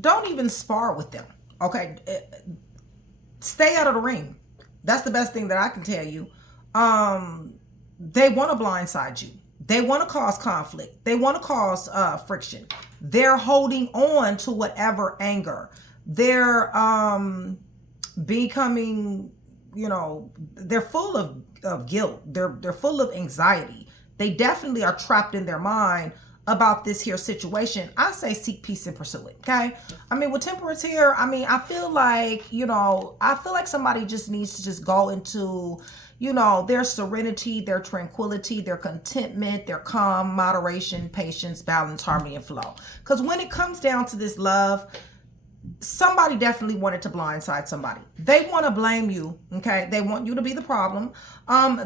don't even spar with them. Okay, stay out of the ring. That's the best thing that I can tell you. They want to blindside you. They want to cause conflict. They want to cause friction. They're holding on to whatever anger. They're becoming, you know, they're full of guilt. They're full of anxiety. They definitely are trapped in their mind about this here situation. I say seek peace and pursue it. Okay. I mean, with temperance here, I mean, I feel like, you know, I feel like somebody just needs to just go into, you know, their serenity, their tranquility, their contentment, their calm, moderation, patience, balance, harmony, and flow. Because when it comes down to this love, somebody definitely wanted to blindside somebody. They want to blame you. Okay. They want you to be the problem.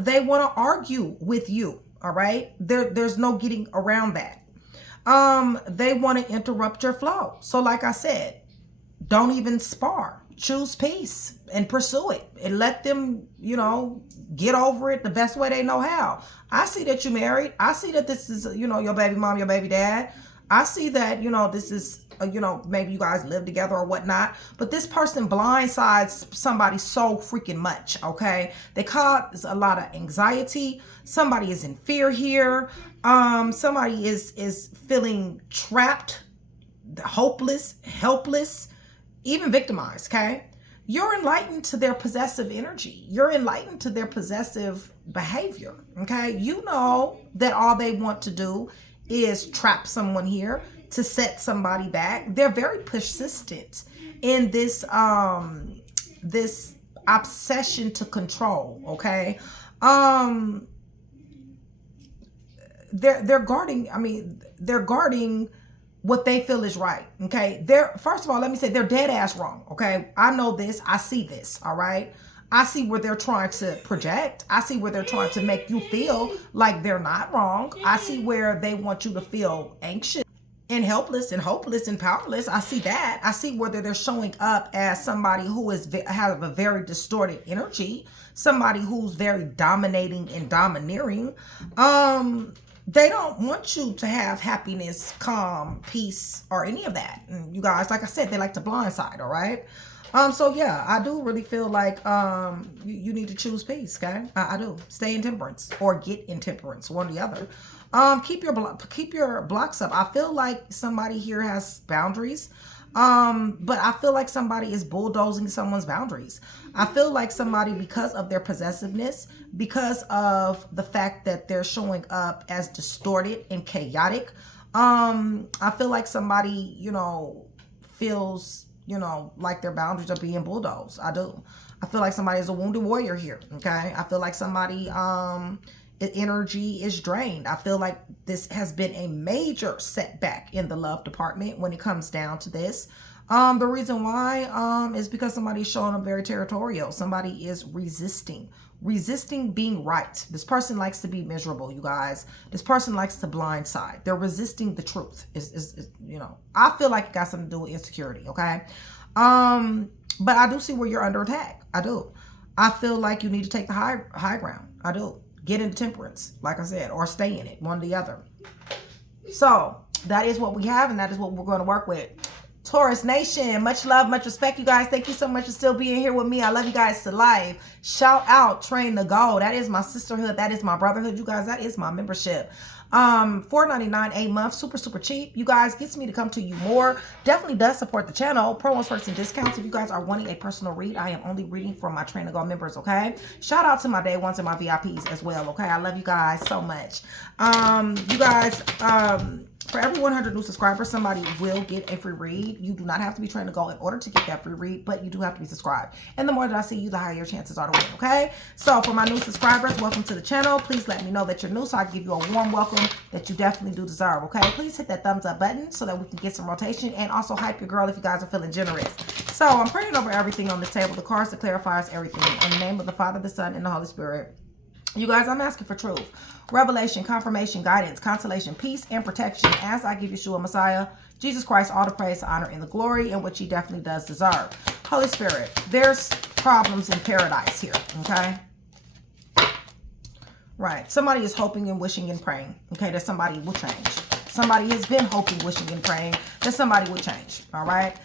They want to argue with you. All right. There's no getting around that. They want to interrupt your flow. So like I said, don't even spar. Choose peace and pursue it and let them, you know, get over it the best way they know how. I see that you're married. I see that this is, you know, your baby mom, your baby dad. I see that, you know, this is, you know, maybe you guys live together or whatnot, but this person blindsides somebody so freaking much. Okay. They cause a lot of anxiety. Somebody is in fear here. Somebody is feeling trapped, hopeless, helpless, even victimized. Okay. You're enlightened to their possessive energy. You're enlightened to their possessive behavior. Okay. You know that all they want to do is trap someone here to set somebody back. They're very persistent in this this obsession to control. Okay. They're guarding, I mean, they're guarding what they feel is right. Okay. First of all, let me say they're dead ass wrong. Okay. I know this. I see this. All right. I see where they're trying to project. I see where they're trying to make you feel like they're not wrong. I see where they want you to feel anxious and helpless and hopeless and powerless. I see that. I see whether they're showing up as somebody who has a very distorted energy, somebody who's very dominating and domineering. They don't want you to have happiness, calm, peace, or any of that. And you guys, like I said, they like to blindside. All right. So yeah, I do really feel like you need to choose peace. Okay, I do. Stay in temperance or get in temperance, one or the other. Keep your blocks up. I feel like somebody here has boundaries, but I feel like somebody is bulldozing someone's boundaries. I feel like somebody, because of their possessiveness, because of the fact that they're showing up as distorted and chaotic, I feel like somebody, you know, feels, you know, like their boundaries are being bulldozed. I do. I feel like somebody is a wounded warrior here. Okay. I feel like somebody, energy is drained. I feel like this has been a major setback in the love department when it comes down to this. The reason why, is because somebody's showing up very territorial. Somebody is resisting being right. This person likes to be miserable, you guys. This person likes to blindside. They're resisting the truth. Is you know, I feel like it got something to do with insecurity. Okay. But I do see where you're under attack. I do. I feel like you need to take the high ground. I do. Get into temperance, like I said, or stay in it, one or the other. So that is what we have, and that is what we're going to work with. Taurus Nation, much love, much respect, you guys. Thank you so much for still being here with me. I love you guys to life. Shout out Train to Go. That is my sisterhood. That is my brotherhood, you guys. That is my membership. $4.99 a month, super cheap. You guys, gets me to come to you more. Definitely does support the channel. Promos, perks, and discounts. If you guys are wanting a personal read, I am only reading for my Train to Go members. Okay. Shout out to my day ones and my VIPs as well. Okay. I love you guys so much. You guys, for every 100 new subscribers, somebody will get a free read. You do not have to be Trained to Go in order to get that free read, but you do have to be subscribed. And the more that I see you, the higher your chances are to win, okay? So for my new subscribers, welcome to the channel. Please let me know that you're new so I can give you a warm welcome that you definitely do deserve, okay? Please hit that thumbs up button so that we can get some rotation, and also hype your girl if you guys are feeling generous. So I'm praying over everything on this table, the cards that clarifies everything. In the name of the Father, the Son, and the Holy Spirit. You guys, I'm asking for truth, revelation, confirmation, guidance, consolation, peace, and protection as I give Yeshua Messiah, Jesus Christ, all the praise, honor, and the glory, and which he definitely does deserve. Holy Spirit, there's problems in paradise here, okay? Right. Somebody is hoping and wishing and praying, okay, that somebody will change. Somebody has been hoping, wishing, and praying that somebody would change. All right.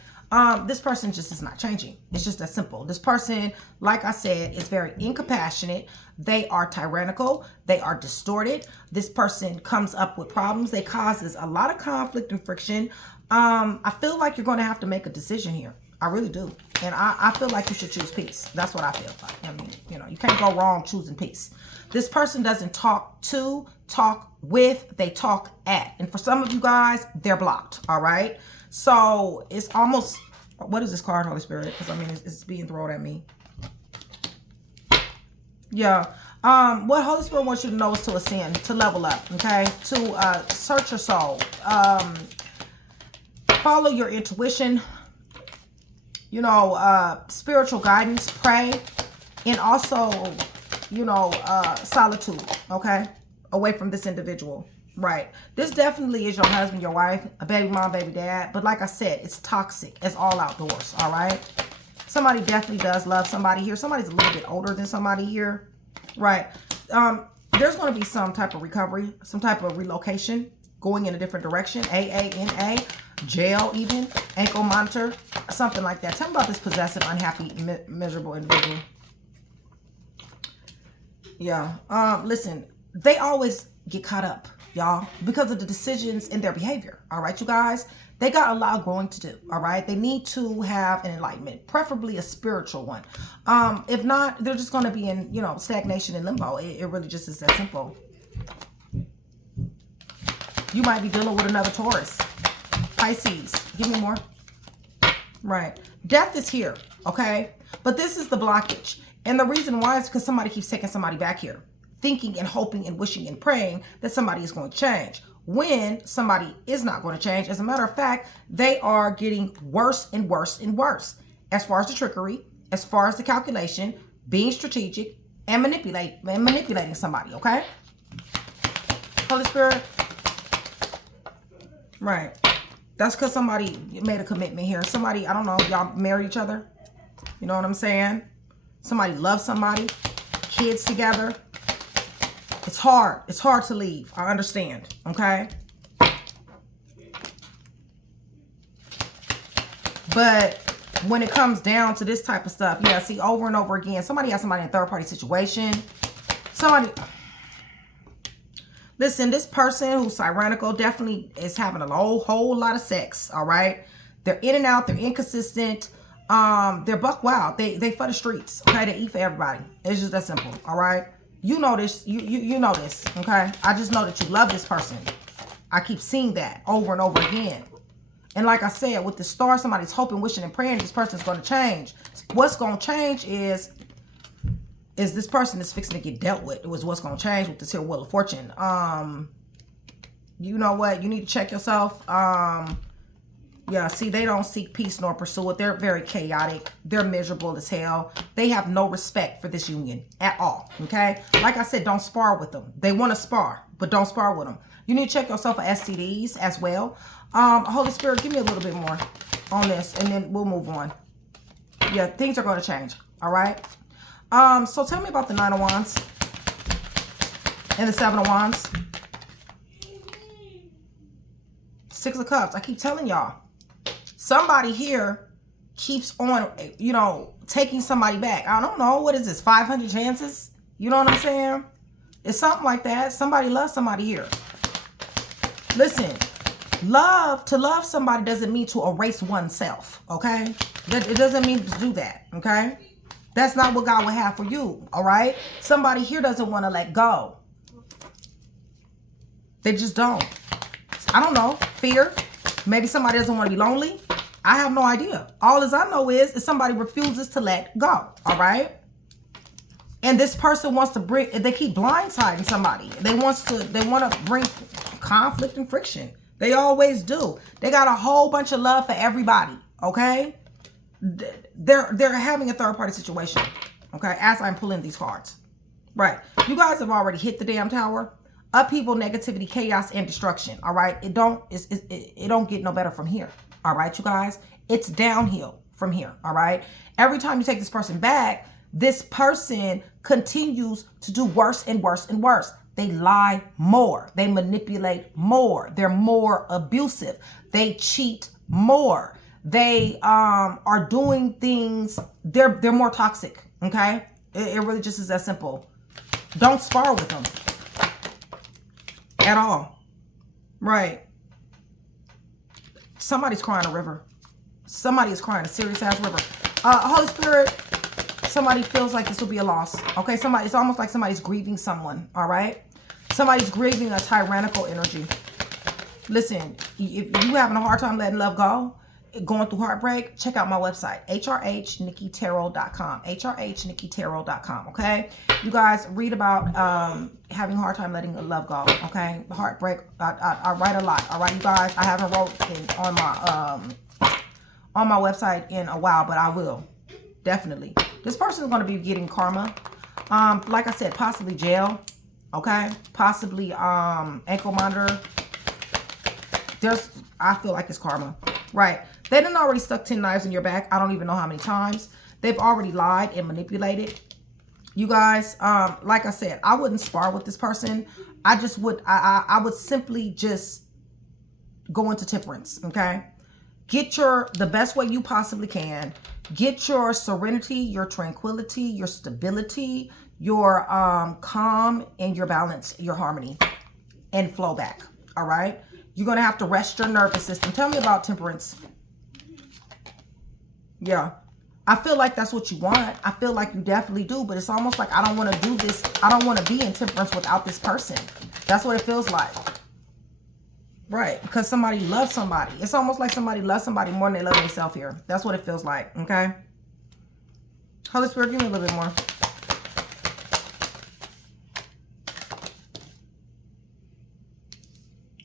This person just is not changing. It's just that simple. This person, like I said, is very incompassionate. They are tyrannical. They are distorted. This person comes up with problems. They causes a lot of conflict and friction. I feel like you're going to have to make a decision here. I really do. And I feel like you should choose peace. That's what I feel like. I mean, you know, you can't go wrong choosing peace. This person doesn't talk to, talk with, they talk at. And for some of you guys, they're blocked. All right. So it's almost, what is this card, Holy Spirit? Because I mean, it's being thrown at me. Yeah. What Holy Spirit wants you to know is to ascend, to level up, okay? To search your soul. Follow your intuition, you know, spiritual guidance, pray, and also, you know, solitude, okay? Away from this individual. Right. This definitely is your husband, your wife, a baby mom, baby dad. But like I said, it's toxic. It's all outdoors. All right. Somebody definitely does love somebody here. Somebody's a little bit older than somebody here. Right. There's going to be some type of recovery, some type of relocation, going in a different direction. AANA, jail even, ankle monitor, something like that. Tell me about this possessive, unhappy, miserable individual. Yeah. Listen, they always get caught up, y'all, because of the decisions in their behavior. All right, you guys, they got a lot of growing to do. All right, they need to have an enlightenment, preferably a spiritual one. If not, they're just going to be in, you know, stagnation and limbo. It really just is that simple. You might be dealing with another Taurus, Pisces. Give me more. Right, death is here. Okay, but this is the blockage, and the reason why is because somebody keeps taking somebody back here, thinking and hoping and wishing and praying that somebody is going to change, when somebody is not going to change. As a matter of fact, they are getting worse and worse and worse as far as the trickery, as far as the calculation, being strategic, and manipulating somebody. Okay, Holy Spirit. Right, that's because somebody made a commitment here. Somebody, I don't know, y'all married each other, you know what I'm saying? Somebody loves somebody, kids together. It's hard. It's hard to leave. I understand. Okay. But when it comes down to this type of stuff, yeah, see, over and over again, somebody has somebody in a third-party situation. Somebody, listen, this person who's tyrannical definitely is having a whole lot of sex. All right. They're in and out. They're inconsistent. They're buck wild. They for the streets. Okay. They eat for everybody. It's just that simple. All right. You know this. You know this. Okay. I just know that you love this person. I keep seeing that over and over again. And like I said, with the star, somebody's hoping, wishing, and praying this person's going to change. What's going to change is this person is fixing to get dealt with. It was what's going to change with this here Wheel of Fortune. You know what? You need to check yourself. Yeah, see, they don't seek peace nor pursue it. They're very chaotic. They're miserable as hell. They have no respect for this union at all, okay? Like I said, don't spar with them. They want to spar, but don't spar with them. You need to check yourself for STDs as well. Holy Spirit, give me a little bit more on this, and then we'll move on. Yeah, things are going to change, all right? So tell me about the Nine of Wands and the Seven of Wands. Six of Cups. I keep telling y'all. Somebody here keeps on, you know, taking somebody back. I don't know. What is this? 500 chances? You know what I'm saying? It's something like that. Somebody loves somebody here. Listen, to love somebody doesn't mean to erase oneself, okay? It doesn't mean to do that, okay? That's not what God would have for you, all right? Somebody here doesn't want to let go. They just don't. I don't know. Fear. Maybe somebody doesn't want to be lonely. I have no idea. All as I know is somebody refuses to let go. All right. And this person wants to bring, they keep blindsiding somebody. They want to bring conflict and friction. They always do. They got a whole bunch of love for everybody. Okay. They're having a third party situation. Okay. As I'm pulling these cards. Right. You guys have already hit the damn tower. Upheaval, negativity, chaos, and destruction. All right. It don't get no better from here. All right, you guys. It's downhill from here. All right. Every time you take this person back, this person continues to do worse and worse and worse. They lie more. They manipulate more. They're more abusive. They cheat more. They are doing things. They're more toxic. Okay, it really just is that simple. Don't spar with them at all. Right. Somebody's crying a river. Somebody is crying a serious ass river. Holy Spirit, somebody feels like this will be a loss. Okay, somebody, it's almost like somebody's grieving someone. All right, somebody's grieving a tyrannical energy. Listen, if you having a hard time letting love go, going through heartbreak, check out my website, hrhnikkitarot.com, hrhnikkitarot.com. Okay, you guys read about having a hard time letting love go. Okay, heartbreak. I write a lot. All right, you guys, I haven't wrote on my website in a while, but I will definitely. This person is going to be getting karma. Like I said, possibly jail. Okay, possibly ankle monitor. I feel like it's karma. Right. They done already stuck 10 knives in your back. I don't even know how many times. They've already lied and manipulated. You guys, like I said, I wouldn't spar with this person. I just would, I would simply just go into temperance. Okay. Get the best way you possibly can. Get your serenity, your tranquility, your stability, your calm, and your balance, your harmony, and flow back. All right. You're going to have to rest your nervous system. Tell me about temperance. Yeah. I feel like that's what you want. I feel like you definitely do, but it's almost like I don't want to do this. I don't want to be in temperance without this person. That's what it feels like. Right. Because somebody loves somebody. It's almost like somebody loves somebody more than they love themselves here. That's what it feels like. Okay. Holy Spirit, give me a little bit more.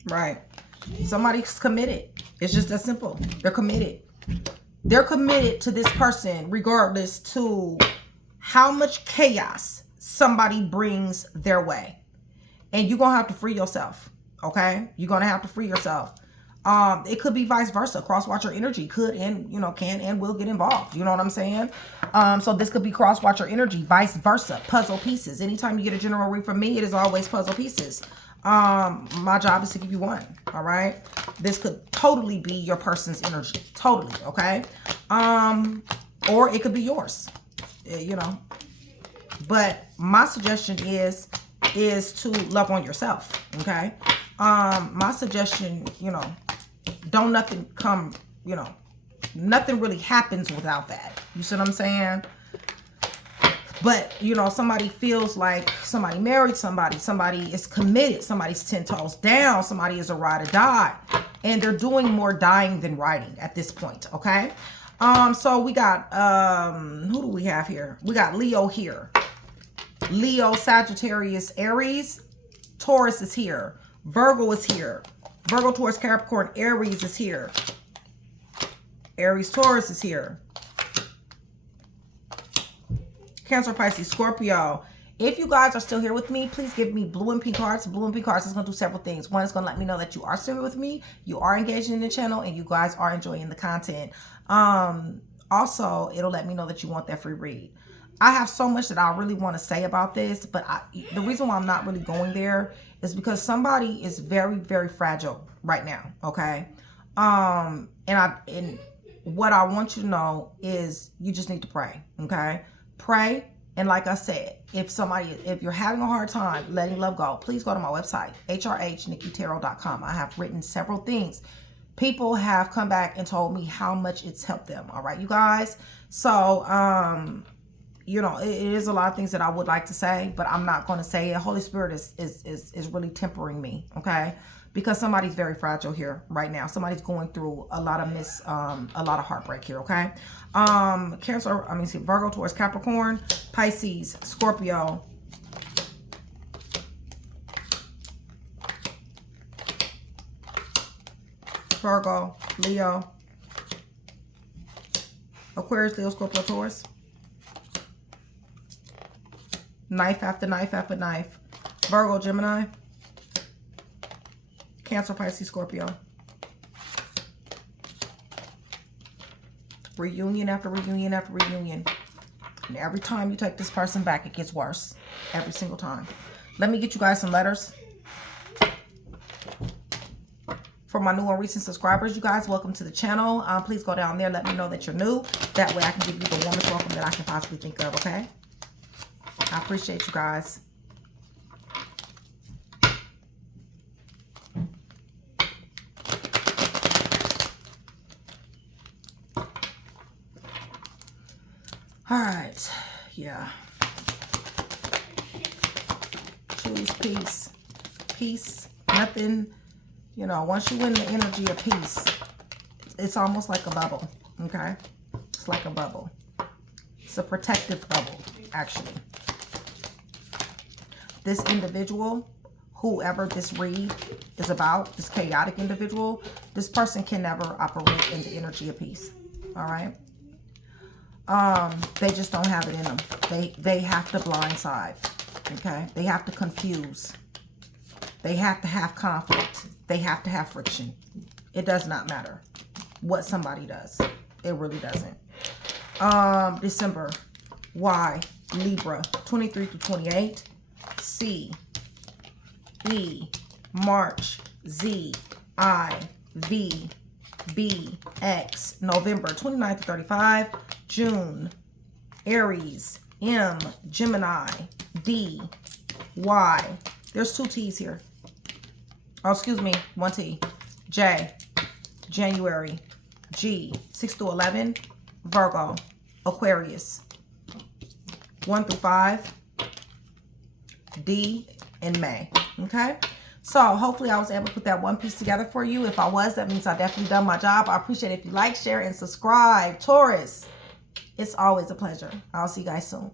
Right. Somebody's committed. It's just that simple. They're committed. They're committed to this person regardless to how much chaos somebody brings their way. And you're going to have to free yourself. Okay? You're going to have to free yourself. It could be vice versa. Cross-watcher energy could and, can and will get involved. You know what I'm saying? So this could be cross-watcher energy, vice versa. Puzzle pieces. Anytime you get a general read from me, it is always puzzle pieces. My job is to give you one. All right. This could totally be your person's energy. Totally. Okay. Or it could be yours, but my suggestion is to love on yourself. Okay. My suggestion, don't nothing come, nothing really happens without that. You see what I'm saying? But, somebody feels like somebody married somebody is committed, somebody's 10 toes down, somebody is a ride or die, and they're doing more dying than writing at this point, okay? So we got, who do we have here? We got Leo here. Leo, Sagittarius, Aries, Taurus is here. Virgo is here. Virgo, Taurus, Capricorn, Aries is here. Aries, Taurus is here. Cancer, Pisces, Scorpio. If you guys are still here with me, please give me blue and pink hearts. Blue and pink hearts is going to do several things. One, is going to let me know that you are still here with me, you are engaged in the channel, and you guys are enjoying the content. Also, it'll let me know that you want that free read. I have so much that I really want to say about this, but the reason why I'm not really going there is because somebody is very, very fragile right now, okay? And what I want you to know is you just need to pray, okay? Pray. And like I said, if you're having a hard time letting love go, please go to my website, hrhnikkitarot.com. I have written several things. People have come back and told me how much it's helped them. All right, you guys. So, it is a lot of things that I would like to say, but I'm not going to say it. Holy Spirit is really tempering me. Okay. Because somebody's very fragile here right now. Somebody's going through a lot of heartbreak here, okay? Virgo, Taurus, Capricorn, Pisces, Scorpio. Virgo, Leo, Aquarius, Leo, Scorpio, Taurus. Knife after knife after knife. Virgo, Gemini. Cancer, Pisces, Scorpio. Reunion after reunion after reunion. And every time you take this person back, it gets worse. Every single time. Let me get you guys some letters. For my new and recent subscribers, you guys, welcome to the channel. Please go down there. Let me know that you're new. That way I can give you the warmest welcome that I can possibly think of, okay? I appreciate you guys. All right. Yeah. Choose peace. Peace. Nothing. You know, once you win the energy of peace, it's almost like a bubble, okay? It's like a bubble. It's a protective bubble, actually. This individual, whoever this read is about, this chaotic individual, this person can never operate in the energy of peace, all right? They just don't have it in them. They have to blindside, okay? They have to confuse. They have to have conflict. They have to have friction. It does not matter what somebody does. It really doesn't. December. Y. Libra. 23 to 28. C. E. March. Z. I. V. B. X. November. 29 to 35. June. Aries. M. Gemini. D. Y. There's 2 T's here. Oh, excuse me, 1 T. J, January. G, 6 through 11, Virgo, Aquarius. 1 through 5, D, and May. Okay? So, hopefully I was able to put that one piece together for you. If I was, that means I definitely done my job. I appreciate it if you like, share, and subscribe. Taurus, it's always a pleasure. I'll see you guys soon.